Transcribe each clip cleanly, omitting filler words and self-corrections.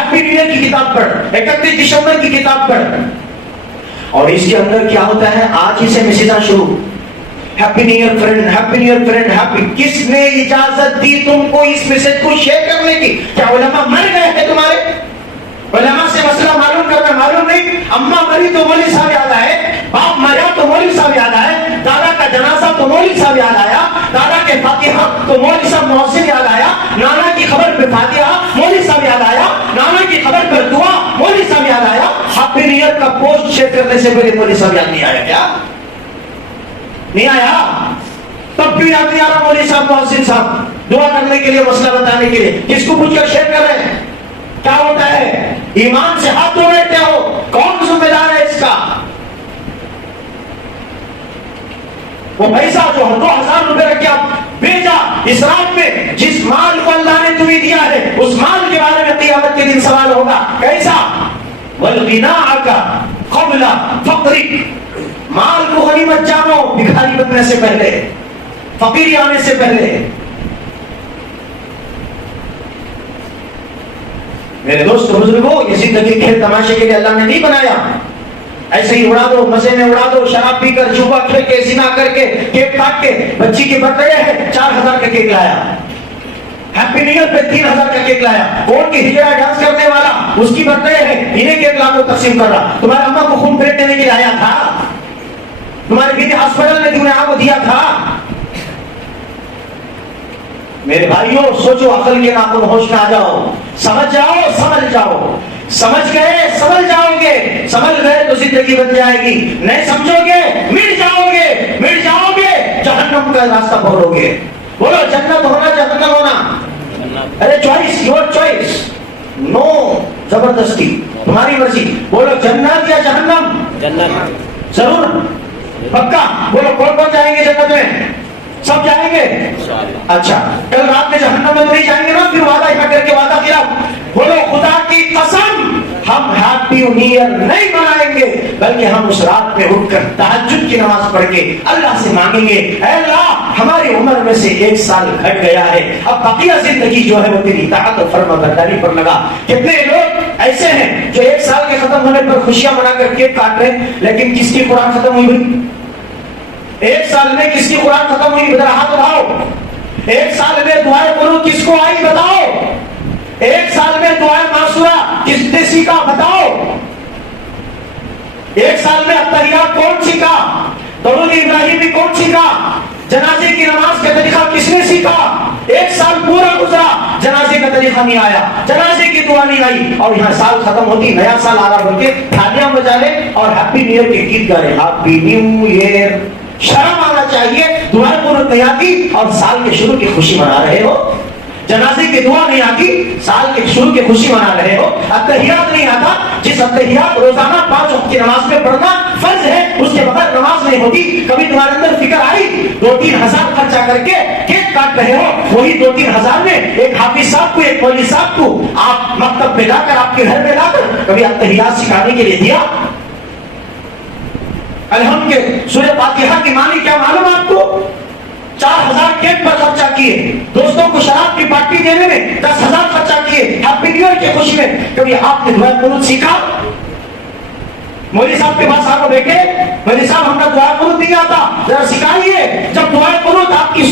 Happy new year की किताब पढ़, 31 दिसंबर की किताब पढ़, और इसके अंदर क्या होता है, आज ही से मैसेज शुरू, happy new year friend, happy new year friend, happy. किसने इजाजत दी तुमको इस मैसेज को शेयर करने की? क्या उलमा मर गए हैं तुम्हारे? उलमा से मसला मालूम करना मालूम नहीं? अम्मा मरी तो मौलवी साहब याद आए, बाप मरा तो मौलवी साहब याद आए, दादा का जनाजा तो मौलवी साहब याद आया, दादा के फातिहा तो मौलवी साहब मोहसिन याद आया, नाना की खबर पे फातिहा मौलवी साहब याद आया, नाना की खबर पर दुआ मौलवी साहब याद आया। हैप्पी न्यू ईयर का पोस्ट शेयर करने से पहले मौलवी साहब याद नहीं आया? क्या नहीं आया? तब भी याद नहीं आ रहा मौलवी साहब मोहसिन साहब दुआ करने के लिए, मसला बताने के लिए? किसको पूछकर शेयर कर रहे हैं? क्या होता है? ईमान से हाथ धो बैठते हो, कौन जिम्मेदार है इसका? वो पैसा जो 2000 रुपए रख के आप भेजा इसराफ में, जिस माल को अल्लाह ने तुम्हें दिया है उस माल के बारे में क़यामत के दिन सवाल होगा। कैसा? वल्गिना का क़ब्ला फ़क़्री, माल को गनीमत जानो भिखारी बनने से पहले, फकीरी आने से पहले। मेरे दोस्त बुजुर्गों, ये जिंदगी खेल तमाशे के लिए अल्लाह ने नहीं बनाया। ऐसे ही उड़ा दो, मजे में उड़ा दो, शराब पीकर, जुआ खेल के, जिना करके, केक काट के। बच्ची की बर्थडे है, 4000 का केक लाया। हैप्पी न्यू ईयर पे 3000 का केक लाया। कौन की हिजड़ा डांस करने वाला, उसकी बर्थडे है, इन्हें केक लाकर तकसीम कर रहा। तुम्हारे अम्मा को खून फेंक देने के लिए आया था? तुम्हारे बीवी हॉस्पिटल में तुमने आपको दिया था? मेरे भाइयों, सोचो, अकल के नाखून होश में आ जाओ, समझ जाओ, समझ जाओ। समझ गए समझ जाओगे, समझ गए तो जिंदगी बन जाएगी, नहीं समझोगे मिट जाओगे, मिट जाओगे जहन्नम का रास्ता पकड़ोगे। बोलो जन्नत होना जहन्नम होना? अरे चॉइस, योर चॉइस, नो जबरदस्ती, तुम्हारी मर्जी। बोलो जन्नत या जहन्नम? जन्नत। जरूर? पक्का? बोलो कौन कौन जाएंगे जन्नत में? सब जाएंगे? अच्छा, कल रात में जहन्नम में तो नहीं जाएंगे ना? फिर वादा यहाँ करके वादा किया। बोलो खुदा की कसम, हम हैप्पी न्यू ईयर नहीं मनाएंगे, बल्कि हम उस रात में उठकर तहज्जुद की नमाज पढ़ के अल्लाह से मांगेंगे, ऐ अल्लाह हमारी उम्र में से 1 साल घट गया है, अब बकिया जिंदगी जो है वो तेरी इताअत और फर्माबरदारी पर लगा। कितने लोग ऐसे हैं जो 1 साल के खत्म होने पर खुशियां मनाकर केक काट रहे हैं, लेकिन किसकी कुरान खत्म हुई भाई? 1 साल में किसकी कुरान खत्म हुई? जरा हाथ उठाओ। 1 साल में दुआएं कुनूत किसको आई बताओ? 1 साल में दुआएं मासूरा किसने सीखा बताओ? 1 साल में अत्तहियात कौन सीखा? दरूद इब्राहिमी कौन सीखा? जनाजे की नमाज का तरीका किसने सीखा? 1 साल पूरा गुजरा, जनाजे का तरीका नहीं आया, जनाजे की दुआ नहीं आई, और यहाँ साल खत्म होती, नया साल आ रहा होके थालियां बजा ले और हैप्पी न्यू ईयर के गीत गा रहे, हैप्पी न्यू ईयर। शर्म आना चाहिए, दुआएं पूर्ण नहीं आती और साल के शुरू की खुशी मना रहे हो। जनाजे की दुआ नहीं आती, साल के शुरू की खुशी मना रहे हो। अत्तहियात नहीं आता, जिस अत्तहियात रोजाना 5 वक्त की नमाज में पढ़ना फर्ज है, उसके बगैर नमाज नहीं होती। कभी तुम्हारे अंदर फिक्र आई 2-3 हजार खर्चा करके केक काट रहे हो, वही 2-3 हजार में एक हाफिज साहब को, एक मौलवी साहब को आप मकतब में लाकर, आपके घर में लाकर कभी अत्तहियात सिखाने के लिए दिया? अलहम्द के सूरह फातिहा की मानी क्या मालूम आपको? 4000 केक पर खर्चा किए, दोस्तों को शराब की पार्टी देने में 10,000 खर्चा किए, हैप्पी न्यू ईयर की खुशी में। कभी आपने दुआ कुनूत सीखा? मौलवी साहब के पास आकर बैठे, मौलवी साहब हमने दुआ कुनूत नहीं आता, जरा सिखाइए। जब दुआ कुनूत आपकी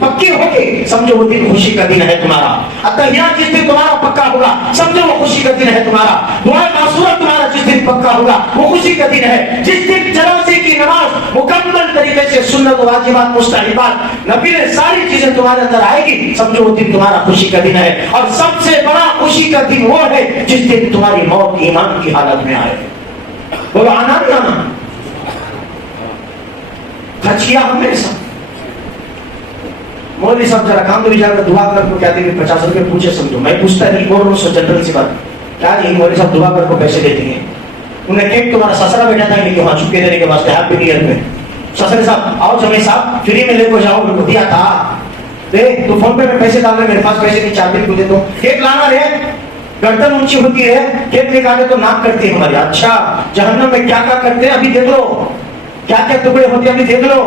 पक्की होगी, समझो वो दिन खुशी का दिन है तुम्हारा। अत्तहियात जिस दिन तुम्हारा पक्का होगा, समझो वो खुशी का दिन है तुम्हारा। दुआ मासूरा तुम्हारा जिस दिन पक्का होगा, वो खुशी का दिन है। जिस दिन जनाजे की नमाज मुकम्मल तरीके से सुन्नत, वाजिबात, मुस्तहबात, नबी ने सारी चीजें तुम्हारे अंदर आएगी, समझो वो दिन तुम्हारा खुशी का दिन है। और सबसे बड़ा खुशी का दिन वो है जिस दिन तुम्हारी मौत ईमान की हालत में आए। बोलो आना नहीं आना? खर्च किया हमने सब। मौलवी साहब जरा काम तो जाकर दुआ कर को कहते हैं 50 रुपए पूछे, समझो मैं पूछता नहीं, बोल रहा जनरल सी बात क्या नहीं। मौलवी साहब दुआ कर को पैसे देते हैं। उन्हें केक तुम्हारा ससरा बैठा था कि वहां चुपके देने के वास्ते हैप्पी न्यू ईयर में, ससरे साहब आओ जमे साहब फ्री में लेकर जाओ, उनको दिया था, देख तू फोन पे में पैसे डाल रहे, मेरे पास पैसे नहीं, 4 दिन को दे दो। केक लाना रे, गर्दन ऊंची होती है, केक नहीं काटे तो नाक करती है हमारी। अच्छा, जहन्नम में क्या क्या करते हैं अभी देख लो, क्या क्या टुकड़े होते हैं अभी देख लो।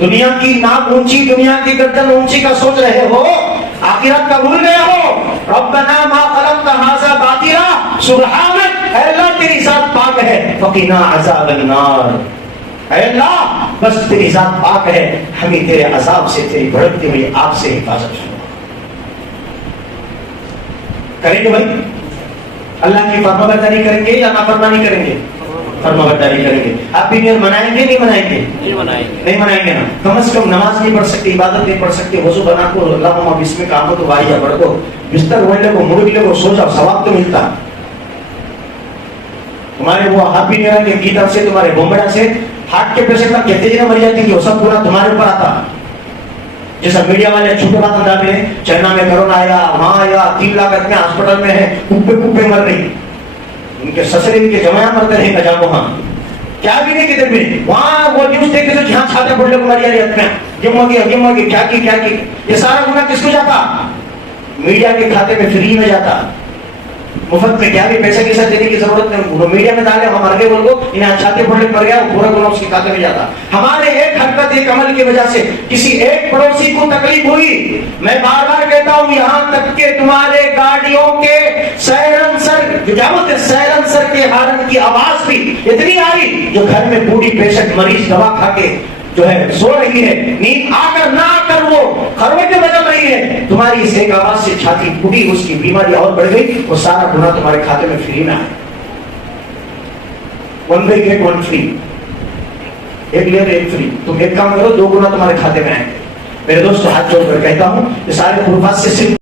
दुनिया की नाक ऊंची, दुनिया की गर्दन ऊंची का सोच रहे हो, आखिरत का भूल गए हो। रब्बना मा खलक़्ता سبحانک، اے اللہ تیری ذات پاک ہے، فقنا عذاب النار، اے اللہ بس تیری ذات پاک ہے، ہمیں تیرے عذاب سے، تیری بھڑکتی ہوئی آگ سے حفاظت فرما۔ کریں گے بھائی؟ اللہ کی فرمانبرداری کریں گے یا نافرمانی کریں گے؟ فرمانبرداری کریں گے۔ آپ بھی نیت منائیں گے نہیں منائیں گے؟ نہیں منائیں گے نا، کم از کم نماز نہیں پڑھ سکتے، عبادت نہیں پڑھ سکتے، وضو بنا کو اللہم بسم کا آمد واحدہ پڑھ کو بستر ہونے کو مڑ کو سو جاؤ، ثواب تو ملتا۔ تمہارے وہ ہاتھ بھی نہیں رہا کہ گیٹر سے، تمہارے بومبڑا سے ہارٹ کے پیشنٹ تک کہتے جی مر جاتی تھی، وہ سب پورا تمہارے اوپر آتا۔ جیسا میڈیا والے چھوٹے بات انداز میں، چائنا میں کرونا آیا، وہاں آیا، 3 لاکھ آدمی ہاسپٹل میں ہے، کپے مر رہی، ان کے سسرے ان کے جماعت مرتے رہے گا، جاؤ وہاں کیا بھی نہیں کدھر بھی وہاں وہ نیوز دیکھتے تو جہاں چھاتے پڑنے کو مر جا رہی آدمی، گم ہو گیا، کیا کی یہ سارا گناہ کس کو جاتا؟ میڈیا کے کھاتے میں فری میں جاتا، مفت میں، کیا بھی پیسے کے ساتھ دینے کی ضرورت نہیں، وہ میڈیا میں ڈالے ہم مر گئے بول کو، انہیں چھاتے پڑنے مر گیا، وہ پورا گناہ اس کے کھاتے میں جاتا۔ ہمارے ایک حرکت ایک عمل کی وجہ سے کسی ایک پڑوسی کو تکلیف ہوئی، میں بار بار کہتا ہوں یہاں تک کہ تمہارے گاڑیوں کے سائرنسر کے ہارن کی آواز بھی اتنی آئی جو گھر میں بوڑھی پیشنٹ مریض دوا کھا کے جو ہے سو رہی ہے، نیند آ کر نہ آ کر وہ خروٹیں بدل رہی ہے، تمہاری اس ایک آواز سے چھاتی پھوٹی، اس کی بیماری اور بڑھ گئی، وہ سارا گناہ تمہارے کھاتے میں فری نہ ہے۔ 1 by get 1 free، ایک لے ایک فری، تم ایک کام کرو 2 گناہ تمہارے کھاتے میں آئیں گے۔ میرے دوستو ہاتھ جوڑ کر کہتا ہوں کہ سارے خرافات سے صرف